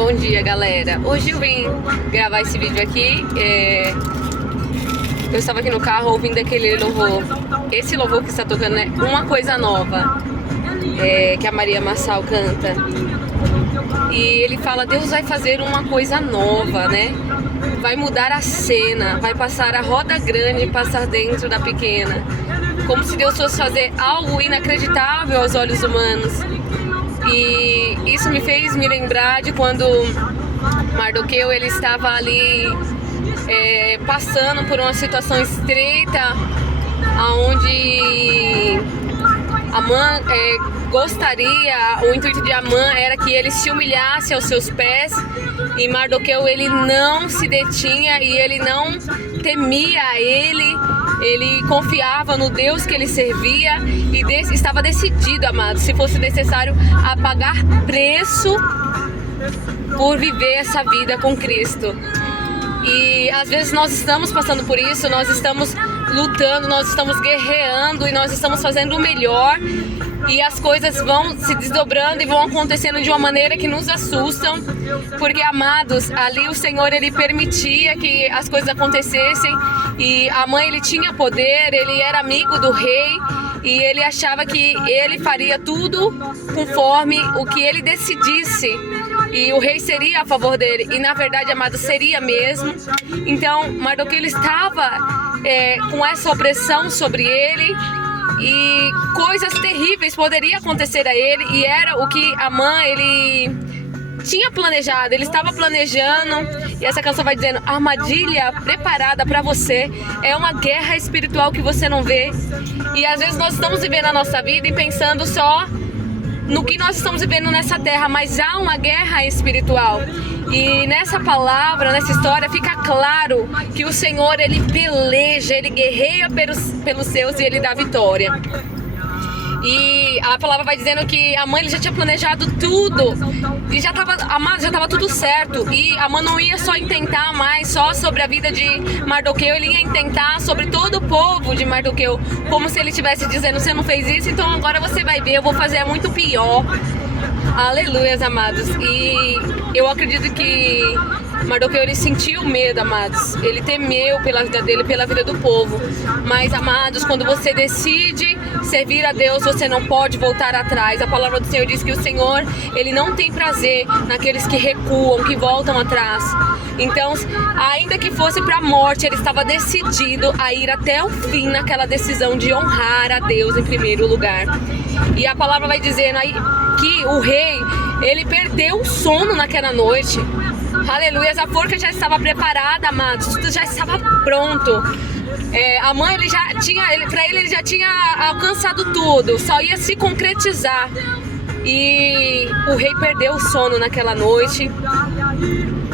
Bom dia, galera. Hoje eu vim gravar esse vídeo aqui. Eu estava aqui no carro ouvindo aquele louvor. Esse louvor que está tocando é Uma Coisa Nova, que a Maria Massal canta. E ele fala: Deus vai fazer uma coisa nova, né? Vai mudar a cena, vai passar a roda grande e passar dentro da pequena. Como se Deus fosse fazer algo inacreditável aos olhos humanos. E isso me fez me lembrar de quando Mardoqueu ele estava ali passando por uma situação estreita, onde Amã gostaria, o intuito de Amã era que ele se humilhasse aos seus pés, e Mardoqueu ele não se detinha e ele não temia ele confiava no Deus que ele servia e estava decidido, amados, se fosse necessário, a pagar preço por viver essa vida com Cristo. E às vezes nós estamos passando por isso, nós estamos lutando, nós estamos guerreando e nós estamos fazendo o melhor, e as coisas vão se desdobrando e vão acontecendo de uma maneira que nos assustam, porque, amados, ali o Senhor ele permitia que as coisas acontecessem, e Amã ele tinha poder, ele era amigo do rei e ele achava que ele faria tudo conforme o que ele decidisse, e o rei seria a favor dele, e na verdade, amado, seria mesmo. Então Mardoqueu ele estava com essa opressão sobre ele, e coisas terríveis poderiam acontecer a ele, e era o que Amã ele tinha planejado, ele estava planejando. E essa canção vai dizendo: a armadilha preparada para você é uma guerra espiritual que você não vê. E às vezes nós estamos vivendo a nossa vida e pensando só no que nós estamos vivendo nessa terra, mas há uma guerra espiritual. E nessa palavra, nessa história, fica claro que o Senhor ele peleja, ele guerreia pelos seus e ele dá vitória. E a palavra vai dizendo que Amã ele já tinha planejado tudo e já estava tudo certo. E Amã não ia só intentar mais só sobre a vida de Mardoqueu, ele ia intentar sobre todo o povo de Mardoqueu, como se ele estivesse dizendo: você não fez isso, então agora você vai ver, eu vou fazer muito pior. Aleluias, amados. E eu acredito que Mardoqueu ele sentiu medo, amados. Ele temeu pela vida dele, pela vida do povo. Mas, amados, quando você decide servir a Deus, você não pode voltar atrás. A palavra do Senhor diz que o Senhor ele não tem prazer naqueles que recuam, que voltam atrás. Então, ainda que fosse para a morte, ele estava decidido a ir até o fim naquela decisão de honrar a Deus em primeiro lugar. E a palavra vai dizendo aí que o rei ele perdeu o sono naquela noite. Aleluia, a forca já estava preparada, amados, tudo já estava pronto. Amã ele já tinha, para ele já tinha alcançado tudo, só ia se concretizar. E o rei perdeu o sono naquela noite.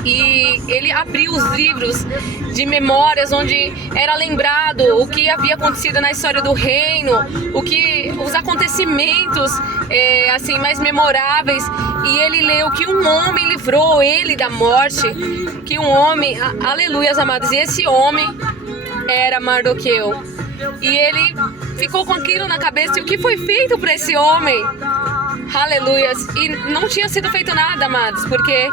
E ele abriu os livros de memórias onde era lembrado o que havia acontecido na história do reino, os acontecimentos assim mais memoráveis. E ele leu que um homem livrou ele da morte, que um homem, aleluias, amados, e esse homem era Mardoqueu. E ele ficou com aquilo na cabeça: e o que foi feito para esse homem? Aleluias. E não tinha sido feito nada, amados, porque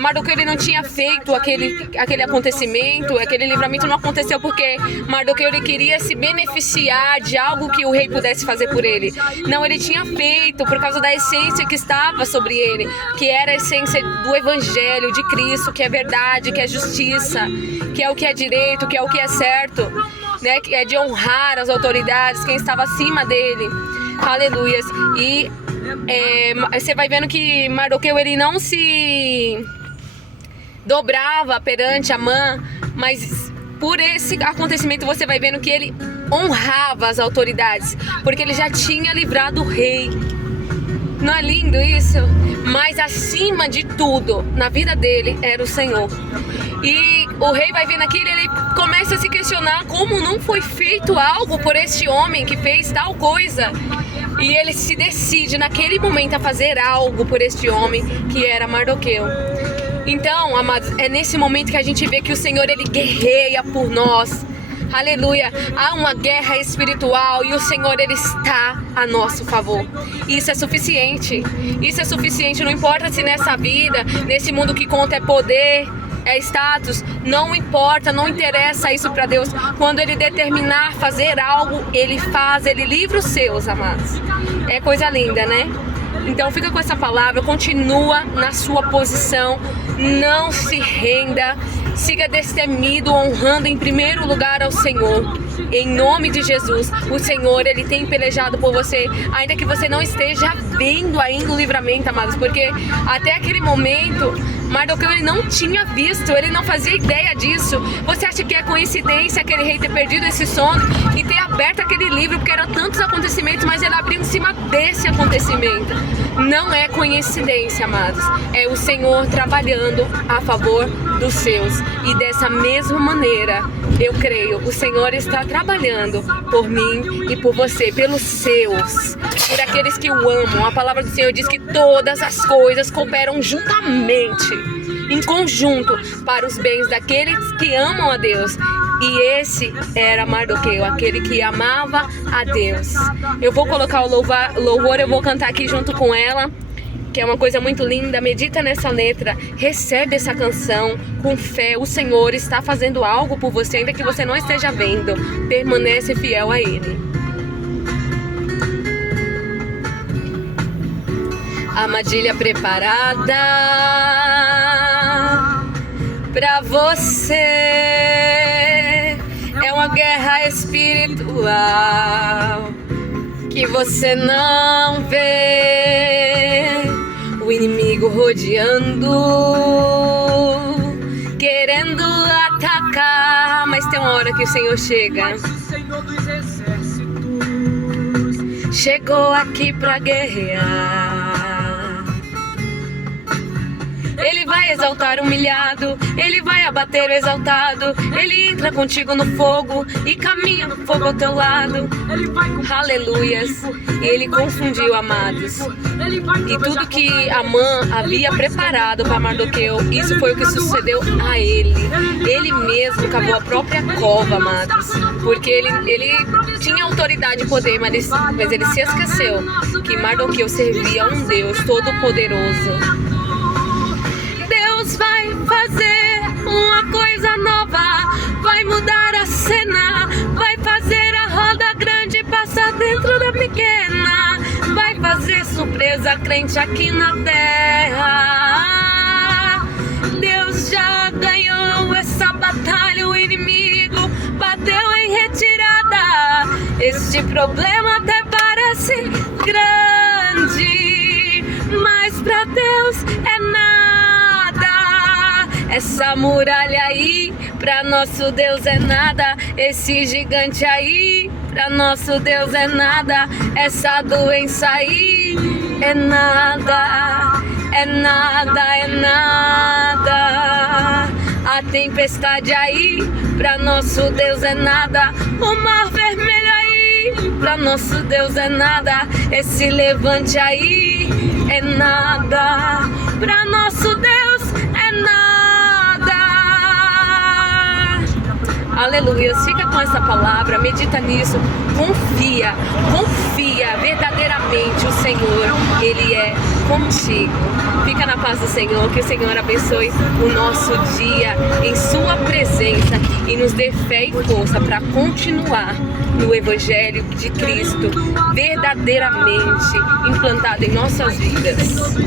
Mardoqueu ele não tinha feito aquele acontecimento, aquele livramento não aconteceu porque Mardoqueu ele queria se beneficiar de algo que o rei pudesse fazer por ele. Não, ele tinha feito por causa da essência que estava sobre ele, que era a essência do evangelho de Cristo, que é verdade, que é justiça, que é o que é direito, que é o que é certo, né? Que é de honrar as autoridades, quem estava acima dele. Aleluias. E você vai vendo que Mardoqueu ele não se dobrava perante Amã, mas por esse acontecimento você vai vendo que ele honrava as autoridades, porque ele já tinha livrado o rei. Não é lindo isso? Mas acima de tudo, na vida dele, era o Senhor. E o rei vai vendo aquilo, ele começa a se questionar como não foi feito algo por este homem que fez tal coisa. E ele se decide naquele momento a fazer algo por este homem que era Mardoqueu. Então, amados, é nesse momento que a gente vê que o Senhor ele guerreia por nós. Aleluia. Há uma guerra espiritual e o Senhor, Ele está a nosso favor. Isso é suficiente. Isso é suficiente. Não importa se nessa vida, nesse mundo que conta é poder, é status, não importa, não interessa isso para Deus. Quando Ele determinar fazer algo, Ele faz, Ele livra os seus, amados. É coisa linda, né? Então fica com essa palavra, continua na sua posição, não se renda, siga destemido, honrando em primeiro lugar ao Senhor. Em nome de Jesus, o Senhor, Ele tem pelejado por você, ainda que você não esteja vendo ainda o livramento, amados, porque até aquele momento, Mardoqueu, ele não tinha visto, ele não fazia ideia disso. Você acha que é coincidência aquele rei ter perdido esse sono e ter aberto aquele livro, porque eram tantos acontecimentos, mas ele abriu em cima desse acontecimento? Não é coincidência, amados, é o Senhor trabalhando a favor dos seus. E dessa mesma maneira, eu creio, o Senhor está trabalhando por mim e por você, pelos seus, por aqueles que o amam. A palavra do Senhor diz que todas as coisas cooperam juntamente, em conjunto, para os bens daqueles que amam a Deus. E esse era Mardoqueu, aquele que amava a Deus. Eu vou colocar o louvor, eu vou cantar aqui junto com ela, que é uma coisa muito linda. Medita nessa letra, recebe essa canção com fé. O Senhor está fazendo algo por você, ainda que você não esteja vendo. Permanece fiel a Ele. Armadilha preparada pra você, é uma guerra espiritual que você não vê. O inimigo rodeando, querendo atacar, mas tem uma hora que o Senhor chega. Chegou aqui pra guerrear. Ele vai exaltar o humilhado, Ele vai abater o exaltado. Ele entra contigo no fogo e caminha no fogo ao teu lado. Aleluias. Ele confundiu, amados. E tudo que Amã havia preparado para Mardoqueu, isso foi o que sucedeu a ele. Ele mesmo cavou a própria cova, amados. Porque ele tinha autoridade e poder, mas ele se esqueceu que Mardoqueu servia a um Deus todo-poderoso. Deus vai fazer uma coisa nova, vai mudar a cena, vai fazer a roda grande passar dentro da pequena, vai fazer surpresa crente aqui na terra. Deus já ganhou essa batalha, o inimigo bateu em retirada. Este problema até parece grande, mas pra Deus é nada. Essa muralha aí, pra nosso Deus é nada. Esse gigante aí, pra nosso Deus é nada. Essa doença aí, é nada. É nada, é nada. A tempestade aí, pra nosso Deus é nada. O mar vermelho aí, pra nosso Deus é nada. Esse levante aí, é nada. Pra nosso Deus é nada. Aleluia, fica com essa palavra, medita nisso, confia verdadeiramente, o Senhor, Ele é contigo. Fica na paz do Senhor, que o Senhor abençoe o nosso dia em sua presença e nos dê fé e força para continuar no Evangelho de Cristo, verdadeiramente implantado em nossas vidas.